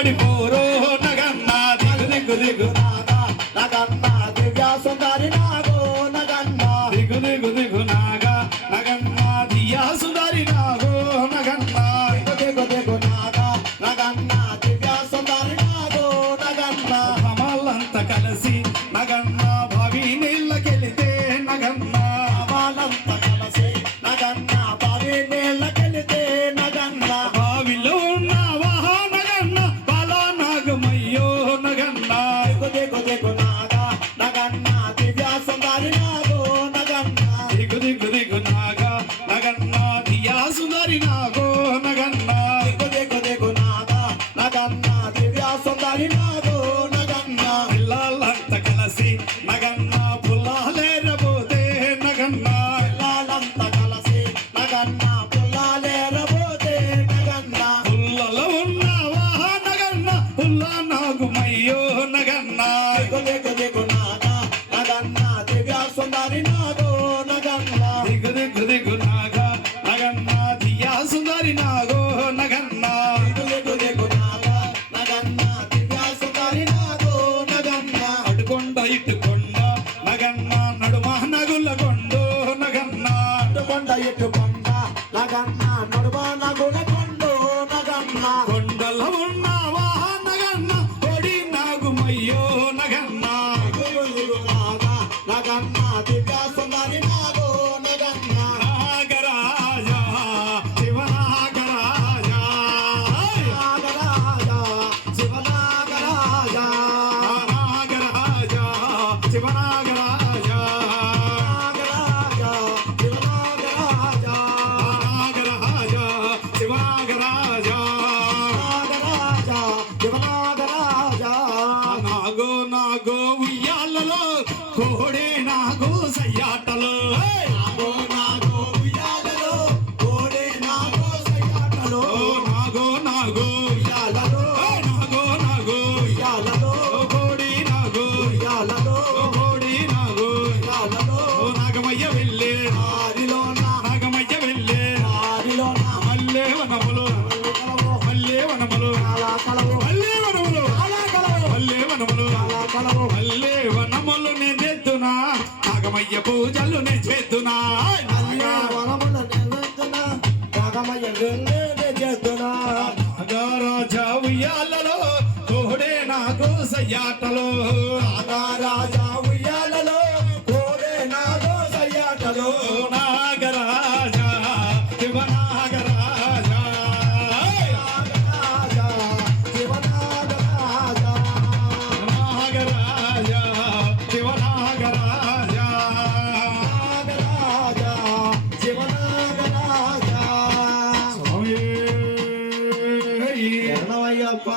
ఆడిపోరో నగన్న దిగు దిగు దిగు నాగా నగన్న దివ్య సుందరి నాగో నగన్న దిగు దిగు దిగు నాగా నగన్న దివ్య సుందరి నాగో నగన్న దిగు దిగు నాగా నగన్న దివ్య సుందరి నాగో నగన్న అమలంతా కలిసి నగన్న భావి నీళ్ళకెళితే నగన్న అమలంతా కలిసి నగన్న భావి నీళ్ళకెళితే నగన్న బావిలో ఉన్నావా నగన్న బాలా నాగమయ్యో నగన్న దిగు దిగు నాగా నగన్న దివ్య సుందరి నాగో నగన్న దిగు దిగు దిగు నాగా నగన్న దివ్య సుందరి నాగో నగన్న దిగు దిగు దిగు నాగా నగన్న దివ్య సుందరి నాగో నగన్న పిల్లలంతా కలిసి నగన్న పుల్లాలేరబోతే నగన్న పిల్లలంతా కలిసి నగన్న పుల్లాలేరబోతే నగన్న పుల్లలో ఉన్నావా నగన్న పుల్లా నాగుమయ్యో నగన్న దిగు దిగు దిగు నాగా నగన్న దివ్య సుందరి నాగో నగన్న దిగు దిగు దిగు నాగా నగన్న దివ్య సుందరి నాగో నగన్న దిగు దిగు దిగు నాగా నగన్న దివ్య సుందరి నాగో నగన్న అటుకొండ ఇటుకొండ నగన్న నడుమ నగుల కొండో నగన్న అటుకొండ ఇటుకొండ నగన్న నడుమ నగుల కొండో నగన్న కొండలో ఉన్నావా నగన్న కొడి నాగుమయ్యో నగన్న నగన్న దివ్య సుందరి నాగో నగన్న నాగరాజా శివనాగరాజా నాగరాజా శివనాగరాజా నాగరాజా శివనాగరాజా నాగరాజా శివనాగరాజా నాగరాజా శివనాగరాజా నాగరాజా శివనాగరాజా నాగో నాగో ఉయ్యాలలో కోడే నాగో సయ్యాటలో నాగో నాగో ఉయ్యాలలో కోడే నాగో సయ్యాటలో నాగో నాగో ఉయ్యాలలో నాగో నాగో ఉయ్యాలలో కోడి నాగో ఉయ్యాలలో కోడి నాగో ఉయ్యాలలో నాగమయ్య వెళ్ళే ఆరిలోన నాగమయ్య వెళ్ళే ఆరిలోన మల్లె వనములు మల్లె వనములు మల్లె వనములు మల్లె వనములు మల్లె వనములు నే చేద్దునా నాగమయ్య పూజలు నే చేద్దునా మల్లె వనములు నే చేద్దునా నాగమయ్య నే చేద్దునా నాగరాజా ఉయ్యాలలో కోడే నాగో సయ్యాటలో నాగరాజా ఉయ్యాలలో కోడే నాగో సయ్యాటలో నాగరాజా శివనాగరాజా నాగరాజా శివనాగరాజా నాగరాజా శివనాగరాజా నాగరాజా శివనాగరాజా స్వామి శరణమయ్యప్ప